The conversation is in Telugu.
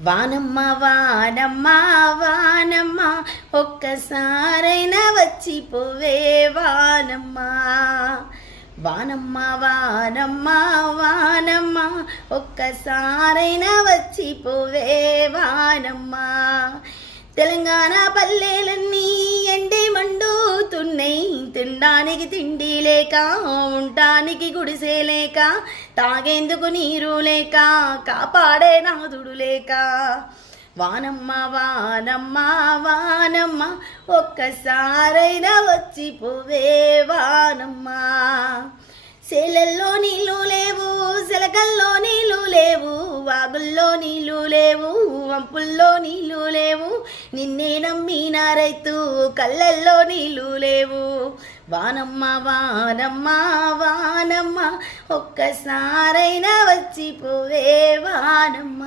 వానమ్మ వానమ్మ వానమ్మ ఒక్కసారైనా వచ్చిపోవే వానమ్మ. వానమ్మ వానమ్మ వానమ్మ ఒక్కసారైనా వచ్చిపోవే వానమ్మ. తెలంగాణ పల్లెలన్నీ ఎండి మండుతున్నాయి, తినడానికి తిండి లేక, ఉండటానికి గుడిసే లేక, తాగేందుకు నీరు లేక, కాపాడే నాదుడు లేక. వానమ్మ వానమ్మ వానమ్మ ఒక్కసారైనా వచ్చిపోవే వానమ్మ. సేలల్లో నీళ్ళు లేవు, సెలకల్లో నీళ్ళు లేవు, వాగుల్లో నీళ్ళు లేవు, వంపుల్లో నీళ్ళు లేవు, నిన్నే నమ్మిన రైతు కళ్ళల్లో నీళ్ళు లేవు. వానమ్మ వానమ్మ వానమ్మ ఒక్కసారైనా వచ్చిపోవే వానమ్మ.